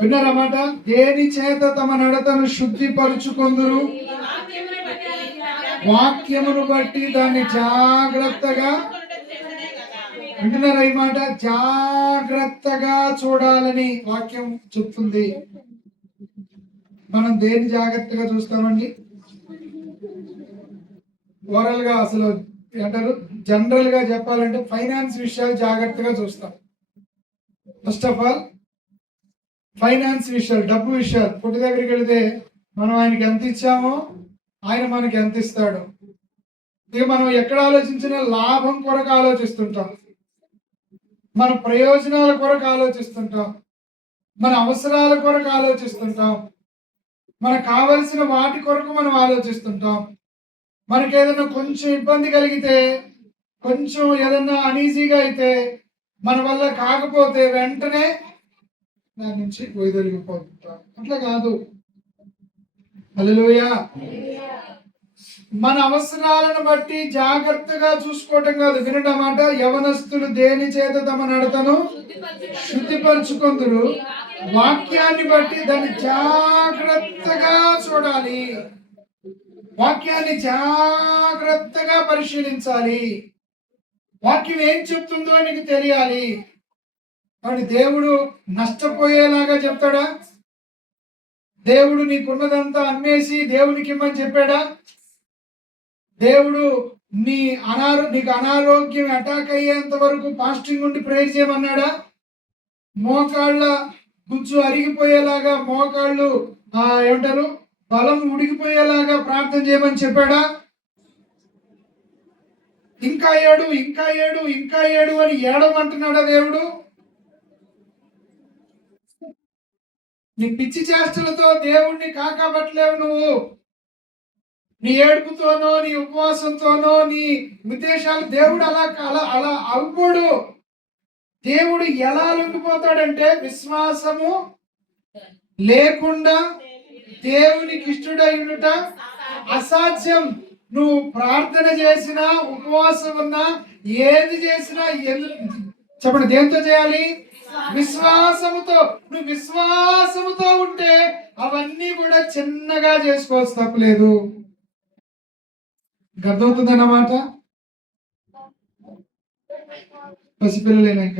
విన్నారన్నమాట. దేని చేత తమ నడతను శుద్ధిపరుచుకొందురు? వాక్యమును బట్టి దాన్ని జాగ్రత్తగా. వింటున్నారా? ఈ మాట జాగ్రత్తగా చూడాలని వాక్యం చెప్తుంది. మనం దేన్ని జాగ్రత్తగా చూస్తామండి? ఓవరాల్ గా అసలు అంటారు, జనరల్ గా చెప్పాలంటే ఫైనాన్స్ విషయాలు జాగ్రత్తగా చూస్తాం. ఫస్ట్ ఆఫ్ ఆల్ ఫైనాన్స్ విషయాలు, డబ్బు విషయాలు. పుట్టి దగ్గరికి వెళితే మనం ఆయనకి ఎంత ఇచ్చామో ఆయన మనకి ఎంత ఇస్తాడు. ఇక మనం ఎక్కడ ఆలోచించినా లాభం కొరకు ఆలోచిస్తుంటాం, మన ప్రయోజనాల కొరకు ఆలోచిస్తుంటాం, మన అవసరాల కొరకు ఆలోచిస్తుంటాం, మనకు కావలసిన వాటి కొరకు మనం ఆలోచిస్తుంటాం. మనకి ఏదైనా కొంచెం ఇబ్బంది కలిగితే, కొంచెం ఏదైనా అనీజీగా అయితే, మన వల్ల కాకపోతే వెంటనే దాని నుంచి వైదొలిగిపోతుంటాం. అట్లా కాదు. హల్లెలూయా. మన అవసరాలను బట్టి జాగ్రత్తగా చూసుకోవటం కాదు. వినమాట, యవనస్తులు దేని చేత తమ నడతను శుద్ధిపరుచుకొందురు? వాక్యాన్ని బట్టి దాన్ని జాగ్రత్తగా చూడాలి, వాక్యాన్ని జాగ్రత్తగా పరిశీలించాలి. వాక్యం ఏం చెప్తుందో నీకు తెలియాలి. కాబట్టి దేవుడు నష్టపోయేలాగా చెప్తాడా? దేవుడు నీకున్నదంతా అమ్మేసి దేవునికి ఇమ్మని చెప్పాడా? దేవుడు నీకు అనారోగ్యం అటాక్ అయ్యేంత వరకు ఫాస్టింగ్ ఉండి ప్రేయర్ చేయమన్నాడా? మోకాళ్ళ గుజ్జు అరిగిపోయేలాగా, మోకాళ్ళు ఏమంటారు బలం ఉడికిపోయేలాగా ప్రార్థన చేయమని చెప్పాడా? ఇంకా ఏడు, ఇంకా ఏడు, ఇంకా ఏడు అని ఏడమంటున్నాడా దేవుడు? నీ పిచ్చి చేష్టలతో దేవుణ్ణి కాకబట్టలేవు నువ్వు. నీ ఏడుపుతోనో, నీ ఉపవాసంతోనో, నీ ఉద్దేశాలు దేవుడు అలా అలా అలా అవ్వడు. దేవుడు ఎలా లొంగిపోతాడంటే, విశ్వాసము లేకుండా దేవునికి ఇష్టడై ఉండుట అసాధ్యం. నువ్వు ప్రార్థన చేసినా, ఉపవాసం ఉన్నా, ఏది చేసినా చెప్పండి, దేంతో చేయాలి? విశ్వాసముతో. నువ్వు విశ్వాసముతో ఉంటే అవన్నీ కూడా చిన్నగా చేసుకోవచ్చు, తప్పలేదు. అర్థమవుతుందన్నమాట. పసిపిల్లలేనాక